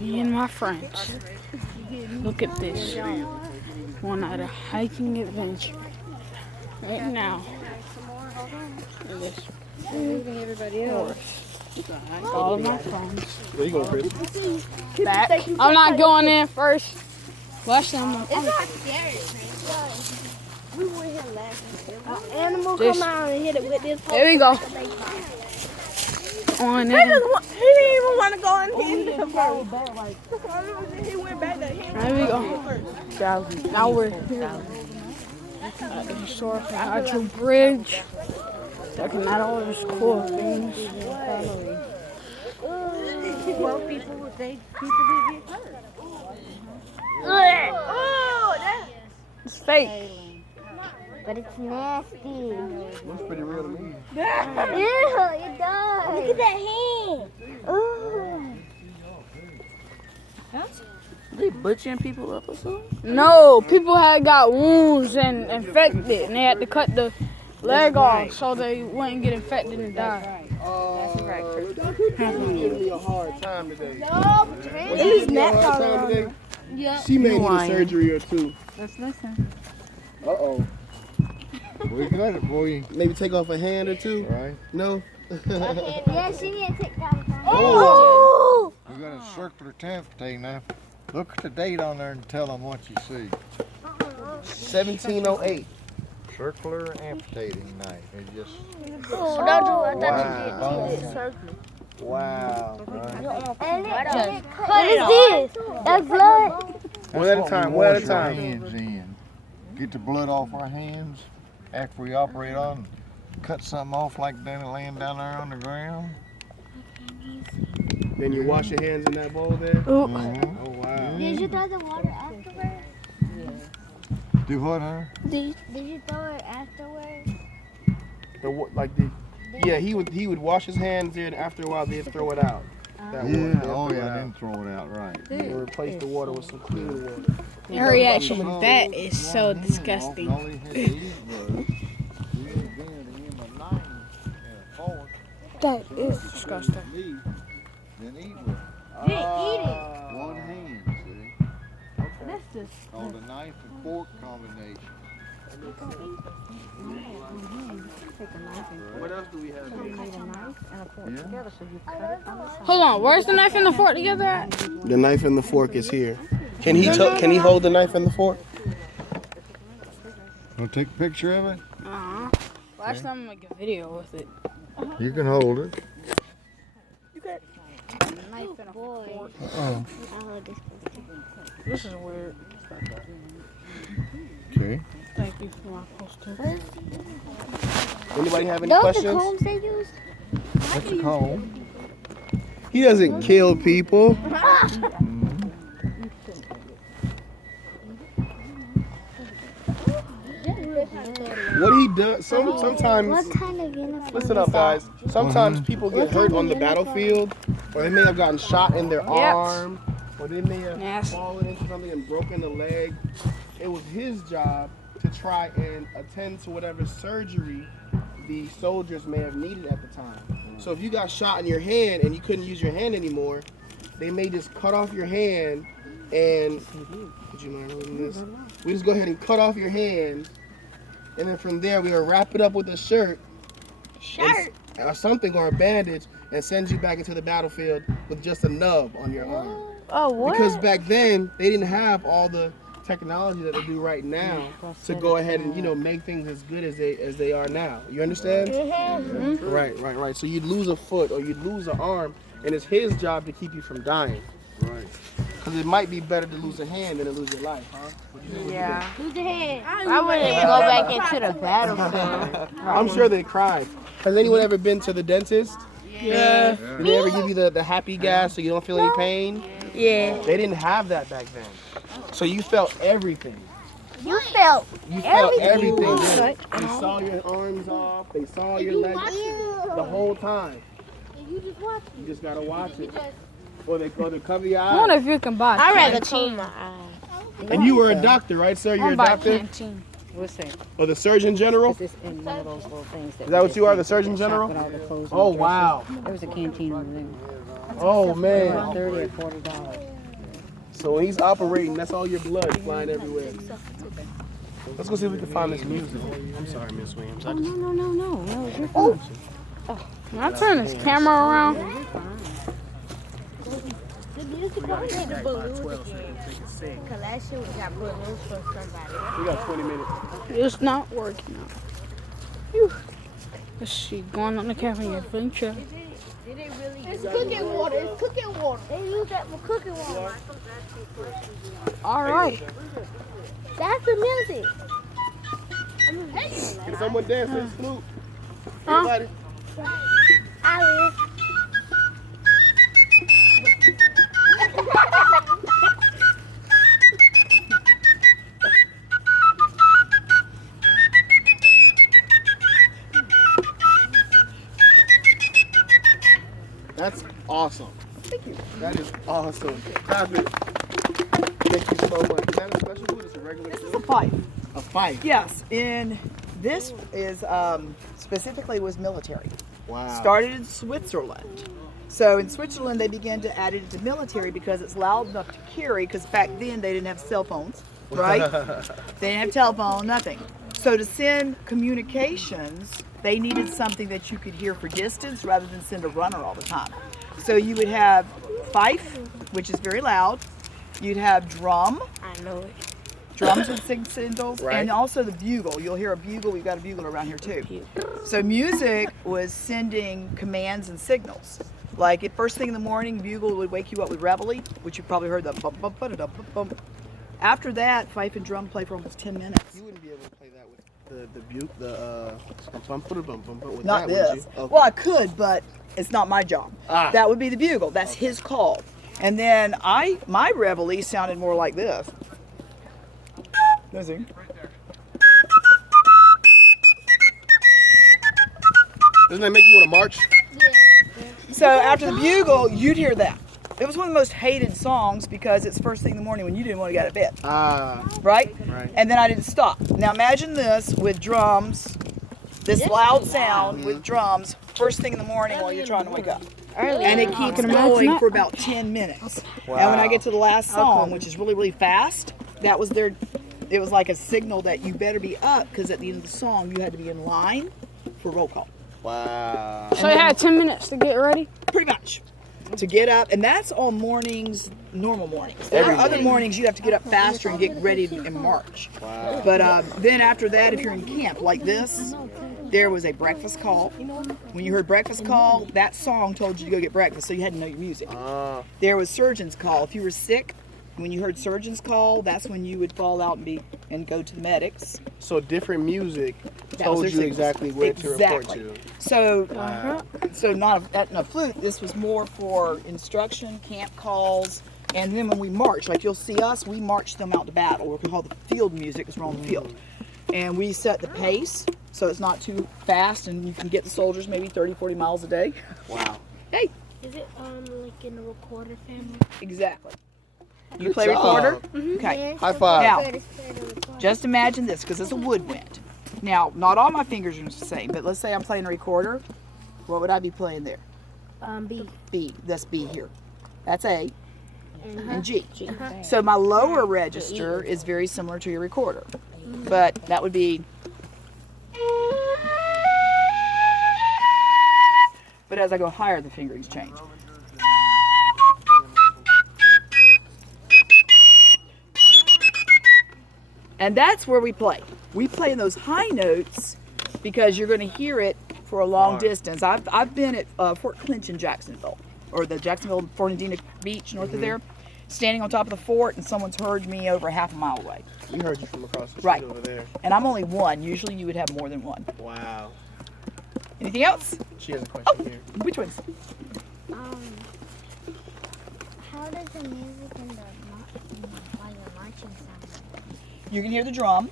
Me and my friends. Look at this. One at a hiking adventure. Right now. In this forest. All of my friends. Where you going, Chris? Back. I'm not going in first. Watch them. It's not scary. We were here last night. Animal come out and hit it with this. There we go. On in. He didn't even want to go in here first. He went back there. There we go. Now we're here at the historical Natural Bridge. Checking out all these cool things. Well, people did get hurt. It's fake. But it's nasty. Looks pretty real to me. Ew, it does. Look at that hand. Ooh. They butchering people up or something? No, people had got wounds and infected, and they had to cut the leg off so they wouldn't get infected and die. That's right. Giving me a hard time today. No, Was she giving me a hard time today? Yeah. She may need a surgery or two. Let's listen. Uh-oh. We got it, boy. Maybe take off a hand or two? Right. No? Yeah, she need to take that one. Oh! We got a circular tampon now. Look at the date on there and tell them what you see. 1708. Circular amputating knife. It just. Oh, don't do it. I thought you did. Wow. And what is this? That's blood. One at a time, one at a Wash our time. hands in. Get the blood off our hands after we operate on. Cut something off like that laying down there on the ground. Then you wash your hands in that bowl there? Oop. Mhm. Oh, wow. Did you throw the water afterwards? Do what, huh? Did you throw it afterwards? Yeah, he would wash his hands there, and after a while they'd throw it out. That water, Yeah. they'd Oh, throw it yeah. I out. didn't throw it out right. They replace the water with some clean water. Her reaction with that is so disgusting. All he had to eat was you ain't giving him a knife and a fork. That is disgusting. Leave, then eat with it. Eat it. One hand, see? That's just. Called a knife and fork combination. What else do we have here? Yeah. Hold on, where's the knife and the fork together at? The knife and the fork is here. Can he hold the knife and the fork? Want to take a picture of it? Last time I make a video with it. You can hold it. Knife and a fork. Oh. This is weird. Okay. Thank you for my poster. Anybody have any Those the questions? combs they use? That's a comb. He doesn't kill people. What he does, sometimes, What kind of uniform? listen up guys, sometimes people get hurt on the battlefield, or they may have gotten shot in their arm, or they may have Nasty. fallen into something and broken a leg. It was his job to try and attend to whatever surgery the soldiers may have needed at the time. So if you got shot in your hand and you couldn't use your hand anymore, they may just cut off your hand and, would you mind holding this? We just go ahead and cut off your hand, and then from there we'll wrap it up with a shirt or something, or a bandage, and send you back into the battlefield with just a nub on your arm. Oh, what? Because back then they didn't have all the technology that they do right now to go ahead and make things as good as they are now. You understand? Right. So you'd lose a foot or you'd lose an arm, and it's his job to keep you from dying. Right. Because it might be better to lose a hand than to lose your life, huh? Yeah. Who's the head? I wouldn't even go back into the battlefield. I'm sure they cried. Has anyone ever been to the dentist? Yeah. Did they ever give you the happy gas so you don't feel any pain? Yeah. They didn't have that back then. So you felt everything. You felt You felt everything. everything. They saw your arms off. They saw your legs the whole time. You just watch You just gotta watch it. Or they cover your I wonder eyes. if you can buy I'd rather canteen. close my eyes. And you were a doctor, right, sir? You're I'll a buy doctor? canteen. What's that? Or the Surgeon General? It's just in one of those little things. Is that what you are, the Surgeon General? Oh, wow. There was a canteen over there. Oh, man. About $30 or $40. So when he's operating, that's all your blood flying everywhere. Let's go see if we can find this music. I'm sorry, Miss Williams. I just... No. You're fine. Can I turn this camera around? The music on the balloons again. Cause last year we got balloons from somebody. We got 20 minutes. It's not working out. Phew. Let's see, going on the camping adventure. Did they really? It's cooking water. It's cooking water. They use that for cooking water. All right. That's the music. Can someone dance to this flute? Huh? Everybody? Alice. That's awesome. Thank you. That is awesome. Clap it. Thank you so much. Is that a special flute? It's a regular This is a flute? pipe. A fife. Yes, and this is specifically was military. Wow. Started in Switzerland. So in Switzerland they began to add it into military because it's loud enough to carry. Because back then they didn't have cell phones, right? They didn't have telephone, nothing. So to send communications, they needed something that you could hear for distance rather than send a runner all the time. So you would have fife, which is very loud. You'd have drum. I know it. Drums with signals, Right. and also the bugle. You'll hear a bugle. We've got a bugle around here too. So music was sending commands and signals. Like at first thing in the morning, bugle would wake you up with reveille, which you probably heard the bump, bump, bump, bump, bump. After that, fife and drum play for almost 10 minutes. You wouldn't be able to play that with the buke, with Not that, would this. you? Okay. Well, I could, but it's not my job. Ah. That would be the bugle. That's his call. And then my reveille sounded more like this. Listen. Doesn't that make you want to march? So after the bugle, you'd hear that. It was one of the most hated songs because it's first thing in the morning when you didn't want to get out of bed, Ah, right? right. And then I didn't stop. Now imagine this with drums, this loud sound with drums, first thing in the morning while you're trying to wake up. And it keeps can imagine going that. for about 10 minutes. And when I get to the last song, which is really, really fast, that was it was like a signal that you better be up because at the end of the song, you had to be in line for roll call. Wow. So you had 10 minutes to get ready? Pretty much. To get up, and that's on mornings, normal mornings. There are other mornings you have to get up faster and get ready and march. Wow. But then after that, if you're in camp like this, there was a breakfast call. When you heard breakfast call, that song told you to go get breakfast, so you had to know your music. Ah, There was surgeon's call. If you were sick, when you heard surgeon's call, that's when you would fall out and go to the medics. so different music That told was you their exactly signals. where to report Exactly. to. So, so not a flute. This was more for instruction, camp calls, and then when we march, like you'll see us, we march them out to battle. We're called the field music because we're on the field, and we set the pace so it's not too fast, and you can get the soldiers maybe 30, 40 miles a day. Wow. Hey, Is it like in the recorder family? exactly. You Good play job. recorder? Okay. High five. Now, just imagine this, because it's a woodwind. Now, not all my fingers are the same, but let's say I'm playing a recorder. What would I be playing there? B. B. That's B here. That's A. And G. So my lower register is very similar to your recorder. But that would be... But as I go higher, the fingerings change. And that's where we play. We play in those high notes because you're going to hear it for a long distance. I've been at Fort Clinch in Jacksonville, or the Jacksonville Fernandina Beach north of there, standing on top of the fort, and someone's heard me over half a mile away. We heard you from across the street Right. over there. And I'm only one. Usually you would have more than one. Wow. Anything else? She has a question here. Which ones? How does the music in while you're marching sound? You can hear the drum.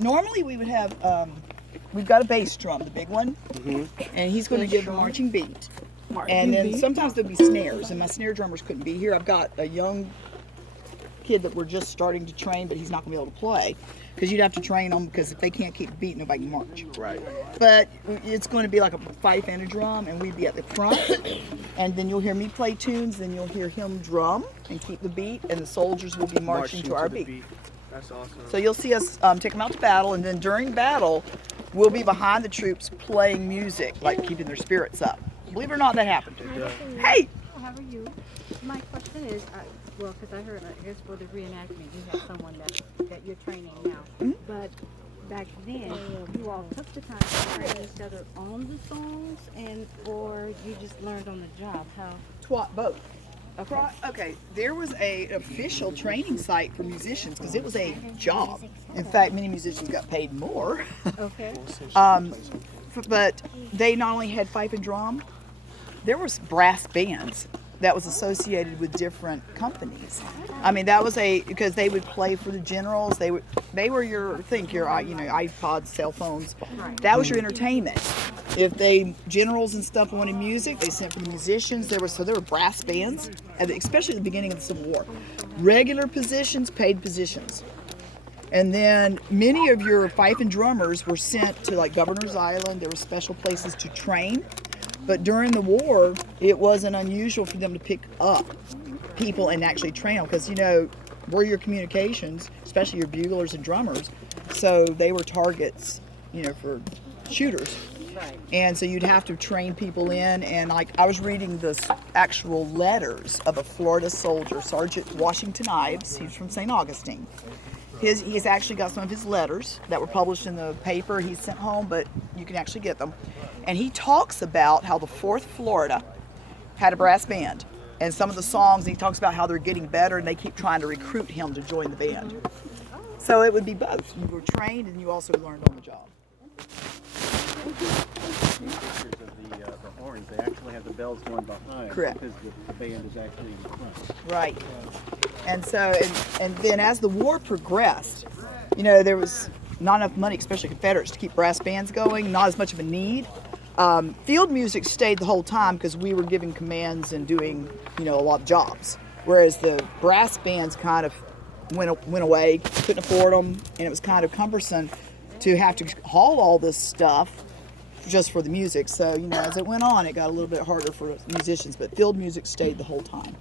Normally we would have, we've got a bass drum, the big one, and he's going to give the marching beat. And then sometimes there'll be snares, and my snare drummers couldn't be here. I've got a young kid that we're just starting to train, but he's not going to be able to play because you'd have to train them because if they can't keep the beat, nobody can march. Right. But it's going to be like a fife and a drum, and we'd be at the front, and then you'll hear me play tunes, then you'll hear him drum and keep the beat, and the soldiers will be marching to our the beat. That's awesome. So you'll see us take them out to battle, and then during battle, we'll be behind the troops playing music, like keeping their spirits up. Believe it or not, that happened. Hey! How are you? My question is, well, because I heard, I guess for the reenactment, you have someone that you're training now. But back then, you all took the time to train each other on the songs, or you just learned on the job? How? Both. Okay. Okay, there was an official training site for musicians because it was a job. In fact, many musicians got paid more. Okay. But they not only had fife and drum, there was brass bands that was associated with different companies. I mean, that was because they would play for the generals. They were your iPods, cell phones. That was your entertainment. If generals and stuff wanted music, they sent for the musicians. There were brass bands, especially at the beginning of the Civil War. Regular positions, paid positions. And then many of your fife and drummers were sent to like Governor's Island. There were special places to train. But during the war, it wasn't unusual for them to pick up people and actually train them because, we're your communications, especially your buglers and drummers. So they were targets, for shooters. Right. And so you'd have to train people in. And like I was reading the actual letters of a Florida soldier, Sergeant Washington Ives. He's from St. Augustine. He's actually got some of his letters that were published in the paper he sent home, but you can actually get them. And he talks about how the 4th Florida had a brass band and some of the songs, and he talks about how they're getting better and they keep trying to recruit him to join the band. So it would be both. You were trained and you also learned on the job. Pictures of the horns, they actually have the bells going behind. Correct. Because the band is actually in the front. Right. And so, and then as the war progressed, there was not enough money, especially Confederates, to keep brass bands going, not as much of a need. Field music stayed the whole time because we were giving commands and doing, a lot of jobs. Whereas the brass bands kind of went away, couldn't afford them, and it was kind of cumbersome to have to haul all this stuff just for the music. So, as it went on, it got a little bit harder for musicians, but field music stayed the whole time.